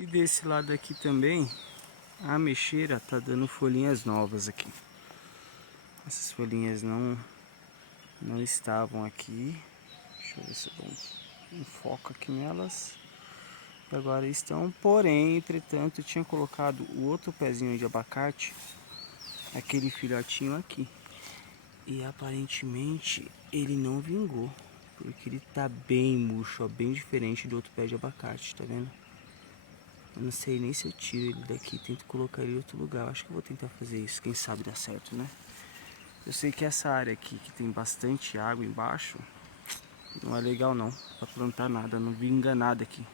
E desse lado aqui também, a ameixeira tá dando folhinhas novas aqui. Essas folhinhas não estavam aqui. Deixa eu ver se eu dou um foco aqui nelas. E agora estão, porém, entretanto, eu tinha colocado o outro pezinho de abacate, aquele filhotinho aqui. E aparentemente ele não vingou, porque ele tá bem murcho, ó, bem diferente do outro pé de abacate, tá vendo? Eu não sei nem se eu tiro ele daqui e tento colocar ele em outro lugar. Eu acho que eu vou tentar fazer isso, quem sabe dá certo, né? Eu sei que essa área aqui, que tem bastante água embaixo, não é legal não, pra plantar nada, não vinga nada aqui.